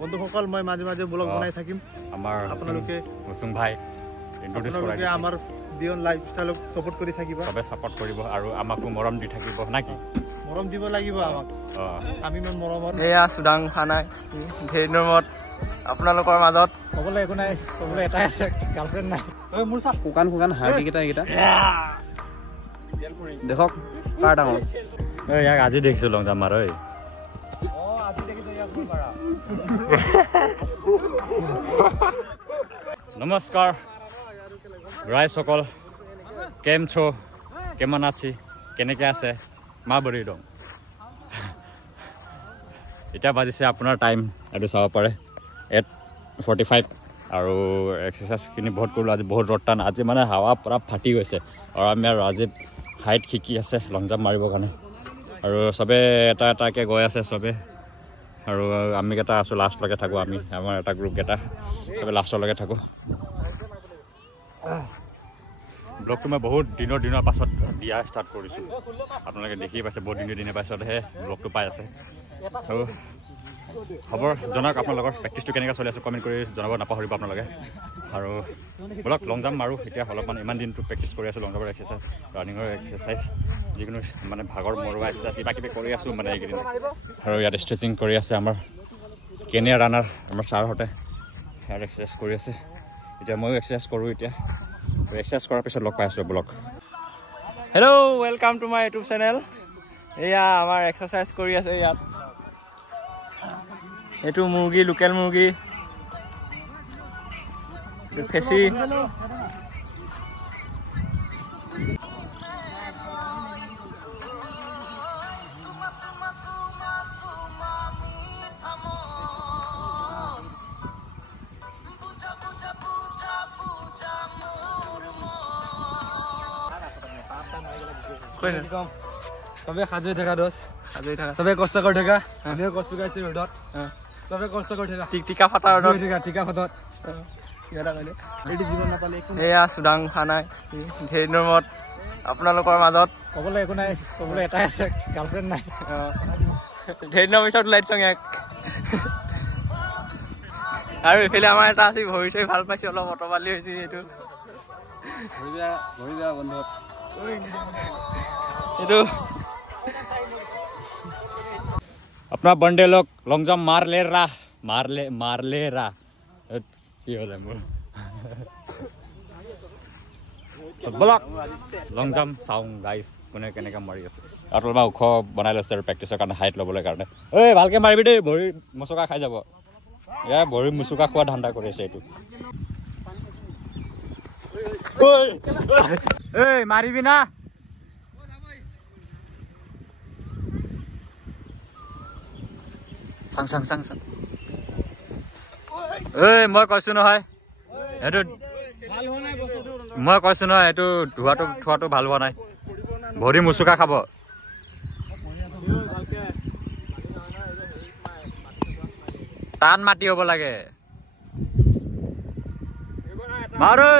বন্ধুসকল মই মাজে মাজে ব্লগ বনাই থাকিম আমাৰ আপোনালোকে মুসুং ভাই ইন্ট্ৰোডিউস কৰাই আমাৰ বিয়ন লাইফষ্টাইলক সাপোৰ্ট কৰি থাকিব সবে সাপোৰ্ট কৰিব আৰু আমাকো মৰম দি থাকিব নাকি মৰম দিব লাগিব আমাক আমি মান মৰমৰ এয়া সুদাং খানা ধেৰনমত আপোনালোকৰ মাজত কবলৈ একো নাই কবলৈ এটাই আছে গাৰ্লফ্ৰেণ্ড নাই ঐ মোৰ সব কুকান কুকান হাৰ্ডি কেটা এটা দেখক কাৰ ডাঙৰ ঐ ইয়াক আজি দেখিছো লং জাম মাৰ ঐ আজি দেখিছো ইয়াক মাৰা নমস্কাৰ ৰাইজ সকল কেম ছো কেমন আছি কেনেকে আছে মা বৰি দং এটা বাজিছে আপোনাৰ টাইম আৰু চাব পাৰে 8:45 আৰু এক্সাৰসাইজ কিনি বহুত কৰিলো আজি বহুত ৰদ টান আজি মানে হাৱা পুৰা ফাটি গৈছে আৰু আমি আৰু আজি হাইট শিকি আছে লং জাম্প মাৰিবৰ কাৰণে আৰু সবে এটা এটাকে গৈ আছে সবে আৰু আমি কেটা আছো লাষ্ট লগে থাকো আমি আমাৰ এটা গ্ৰুপ কেটা সবে লাষ্টৰ লগে থাকো ব্লগটো মই বহুত দিনৰ পাছত দিয়া ষ্টাৰ্ট কৰিছো আপোনালোকে দেখি পাইছে বহুত দিনৰ পাছতহে ব্লগটো পাই আছে আৰু খবৰ জনাওক আপোনালোকৰ প্ৰেক্টিছটো কেনেকৈ চলি আছে কমেণ্ট কৰি জনাব নাপাহৰিব আপোনালোকে আৰু ব্লগ লং জাম্প মাৰোঁ এতিয়া অলপমান ইমান দিনটো প্ৰেক্টিছ কৰি আছোঁ লং জাম্পৰ এক্সাৰচাইজ ৰানিঙৰ এক্সাৰচাইজ যিকোনো মানে ভাগৰ মৰোৱা এক্সাৰচাইজ কিবা কিবি কৰি আছোঁ মানে এইকেইদিন আৰু ইয়াত ষ্ট্ৰেচিং কৰি আছে আমাৰ কেনিয়া ৰানাৰ আমাৰ ছাৰহঁতে ইয়াত এক্সাৰচাইজ কৰি আছে এতিয়া ময়ো এক্সাৰচাইজ কৰোঁ এতিয়া এক্সাৰচাইজ কৰাৰ পিছত লগ পাই আছোঁ blog hello' welcome to my YouTube channel এয়া আমাৰ এক্সাৰচাইজ কৰি আছে ইয়াত এইটো মুৰ্গী লোকেল মুৰ্গী ফেচি সবে সাজুই থাকা দোষ সাজুই থাকা সবে কষ্ট কৰি থাকা আমিও কষ্ট কৰিছো ৰ'দত সবে কষ্ট কৰি থাকা টিকা ফাটা ৰ'দত টিকা ফাটাত এটি জীৱন নাপালে এয়া সুদাং খানা ধেৰনমত আপোনালোকৰ মাজত কবলৈ একো নাই কবলৈ এটাই আছে গাৰ্লফ্ৰেণ্ড নাই ধেৰনৰ পিছত লাইট চং এক আৰু এইফালে আমাৰ এটা আছে ভৰি চৰি ভাল পাইছে অলপ অটবালি হৈছে এইটো ভৰি বেয়া বন্ধু এইটো अपना बंडे लोग लॉन्ग जंप मार ले रहा কি হলে মোৰ ব্লক লং জাম্প চাওঁ গাইছ কোনে কেনেকৈ মাৰি আছে আৰু অলপমান ওখ বনাই লৈছে আৰু প্ৰেক্টিছৰ কাৰণে হাইট ল'বলৈ কাৰণে ঐ ভালকৈ মাৰিবি দেই ভৰি মচকা খাই যাব ইয়াৰ ভৰি মুচুকা খোৱা ধান্দা কৰি আছে এইটো ঐ মাৰিবি না sang এই মই কৈছো নহয় এইটো মই কৈছো নহয় এইটো ধোৱাটো ভাল হোৱা নাই ভৰি মুচুকা খাব টান মাটি হ'ব লাগে মাৰ ঐ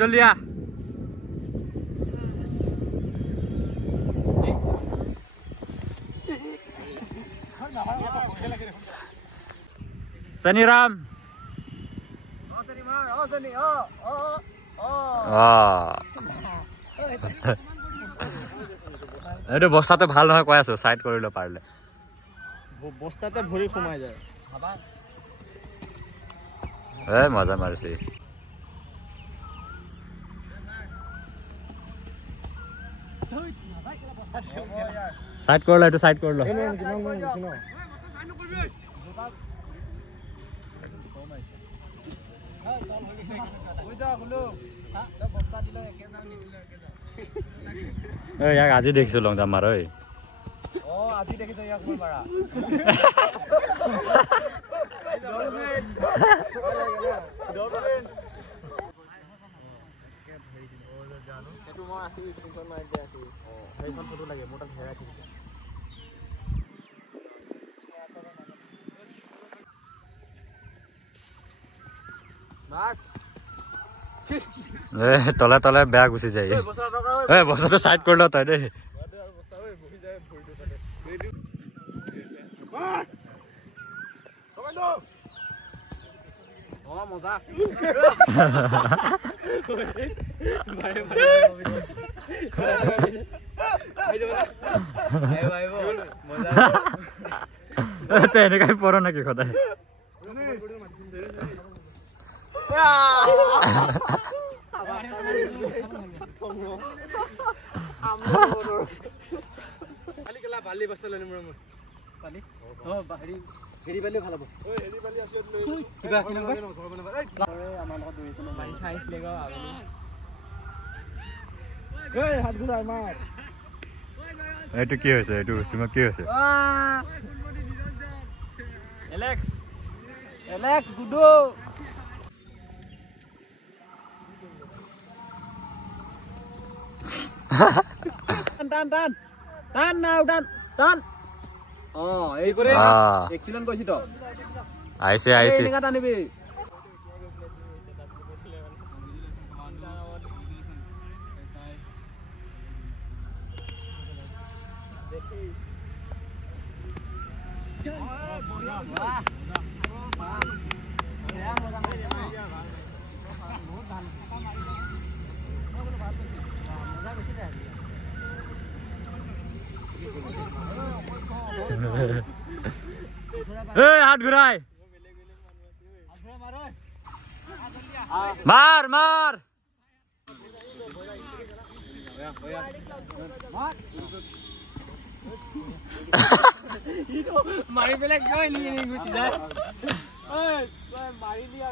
জলদি আহ Sani Ram. এইটো বস্তাতে ভাল নহয় কৈ আছো সাইড কৰি ল পাৰিলে বস্তাতে ভৰি সোমাই যায় হাবা এ মজা মাৰিছে সাইড কৰি ল এইটো সাইড কৰি ল ইয়াক আজি দেখিছো লং জাম্প মাৰ ঐ আজি দেখিছো ইয়াক মাৰা এইটো মই আছিল স্ক্ৰিনশ্বট মাৰি দিয়া আছিল সেইখন ফটো লাগে মোৰ তাত হেৰাই থাকিছে তলে তলে বেয়া গুচি যায় বস্তাটো সাইড কৰি ল তই দেই মজা এনেকাই পঢ়ো নেকি সদায় বালি বস্তা লৈ নিম বালি হেৰি বালি ভাল হ'ব ঐ হেৰি বালি আছে লৈ কিবা কিনা ঘৰ বনাব ঐ আমাৰ লগত দৌৰিছে ন বালি খাইছিলে গা আবেলি ঐ হাত ঘূৰাই মাৰ এইটো কি হৈছে এইটো সিমা কি হৈছে এলেক্স গুডু টান নাও টান এই করে এক্সিলেন্ট কইছি তো আইছে এনেকা টানিবি হাত ঘূৰাই মাৰ মাৰ মাৰি পেলাই গৈ নি গুচি যায় মাৰি দিয়া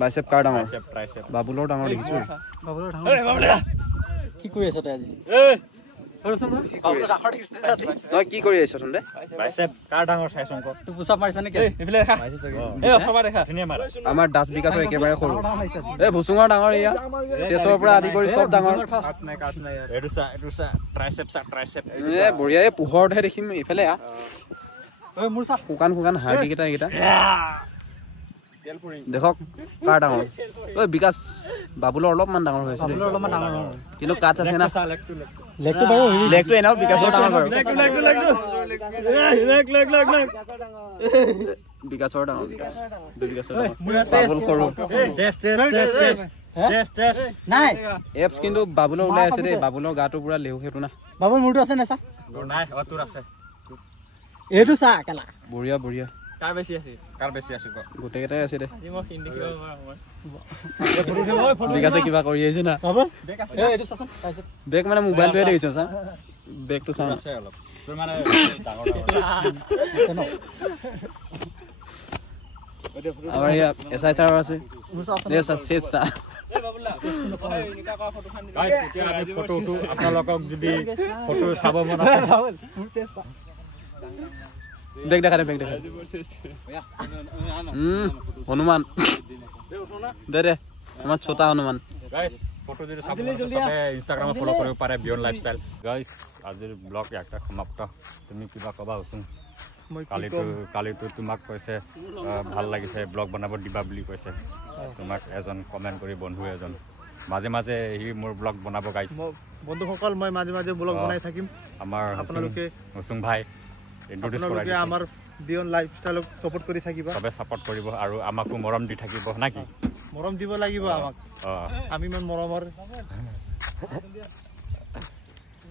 বাইচেপ কাৰ ডাঙৰ বাবুলৰ ডাঙৰ দেখিছো কি কৰি আছ তই আজি কি কৰি আছ তহঁতে বাইচেপ কাৰ ডাঙৰ চাইছ অংক তই পুচাপ মাৰিছ নেকি এইফালে দেখা ধুনীয়া মাৰ আমাৰ দাস বিকাশৰ একেবাৰে সৰু এই ভুচুঙৰ ডাঙৰ এয়া চেচৰ পৰা আদি কৰি চব ডাঙৰ বঢ়িয়া এই পোহৰতহে দেখিম ইফালে শুকান শুকান হাড়ি কেইটা এইকেইটা দেখক কাৰ ডাঙৰ ঐ বিকাশ বাবুলৰ অলপমান ডাঙৰ হৈ আছে কিন্তু কাচ আছে না লেগটো এনেও বিকাশৰ ডাঙৰ বাৰু বিকাশৰ ডাঙৰ বাবুল সৰু নাই এপছ কিন্তু বাবুলৰ ওলাই আছে দেই বাবুলৰ গাটো পুৰা লেহু সেইটো না বাবুৰ মূৰটো আছে না চা নাই তোৰ আছে এইটো চা কেলা বঢ়িয়া বঢ়িয়া কাৰ বেছি আছে গোটেই কেইটাই আছে দে আজি মই হিন্দী কিবা বিকাশে কিবা কৰি আহিছে না এইটো চাচোন বেগ মানে মোবাইলটোৱে দেখিছ চা বেগটো চাওঁ আছে অলপ তোৰ মানে ডাঙৰ আমাৰ ইয়াত এছআই ছাৰ আছে দে চা শেষ চা ফটোটো আপোনালোকক যদি ফটো চাব মন আছে বেগ দেখা দে হনুমান দে আমাৰ ছোটা হনুমান গাইস ফটো যদি চাব মন আছে সবে ইনষ্টাগ্ৰামত ফলো কৰিব পাৰে বিয়ন লাইফষ্টাইল গাইস আজিৰ ব্লগ একটা সমাপ্ত তুমি কিবা কবা হচোন কালিটো তোমাক কৈছে ভাল লাগিছে ব্লগ বনাব দিবা বুলি কৈছে তোমাক এজন কমেন্ট কৰি বন্ধু এজন মাজে মাজে হি মোৰ ব্লগ বনাব গাইস বন্ধুসকল মই মাজে মাজে ব্লগ বনাই থাকিম আমাৰ আপোনালোকে হচুং ভাই ইন্ট্ৰোডিউস কৰাই দিছে আমাৰ বিয়ন লাইফষ্টাইলক সাপোৰ্ট কৰি থাকিব সবে সাপোৰ্ট কৰিব আৰু আমাকো মৰম দি থাকিব নাকি মৰম দিব লাগিব আমাক আমি মান মৰমৰ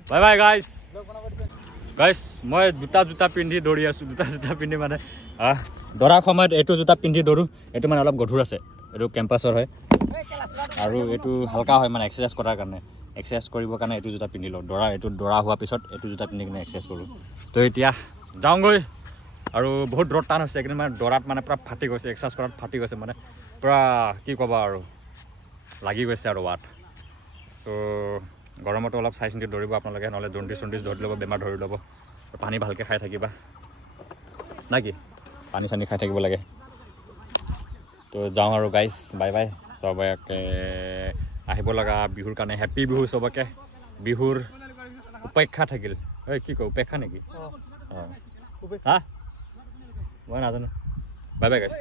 বাই বাই গাইস মই জোতা পিন্ধি দৌৰি আছো জোতা পিন্ধি মানে দৌৰাৰ সময়ত এইটো জোতা পিন্ধি দৌৰো এইটো মানে অলপ গধুৰ আছে এইটো কেম্পাছৰ হয় আৰু এইটো হালকা হয় মানে এক্সাৰসাইজ কৰাৰ কাৰণে এক্সাৰসাইজ কৰিবৰ কাৰণে এইটো জোতা পিন্ধি লওঁ দৌৰা হোৱাৰ পিছত এইটো জোতা পিন্ধি কিনে এক্সাৰসাইজ কৰোঁ তো এতিয়া যাওঁগৈ আৰু বহুত ৰ'দ টান হৈছে কিন্তু মানে দৌৰাত মানে পূৰা ফাটি গৈছে এক্সাৰসাইজ কৰাত ফাটি গৈছে মানে পূৰা কি ক'বা আৰু লাগি গৈছে আৰু ৱাট তো গৰমতো অলপ চাই চিন্তি দৌৰিব আপোনালোকে নহ'লে জণ্ডিছ ধৰি ল'ব বেমাৰ ধৰি ল'ব পানী ভালকৈ খাই থাকিবা নাকি পানী চানী খাই থাকিব লাগে তো যাওঁ আৰু গাইছ বাই বাই চবকে আহিব লগা বিহুৰ কাৰণে হেপ্পী বিহু চবকে বিহুৰ উপেক্ষা থাকিল ঐ কি কয় উপেক্ষা নেকি হা মই নাজানো বাই বাই গাইছ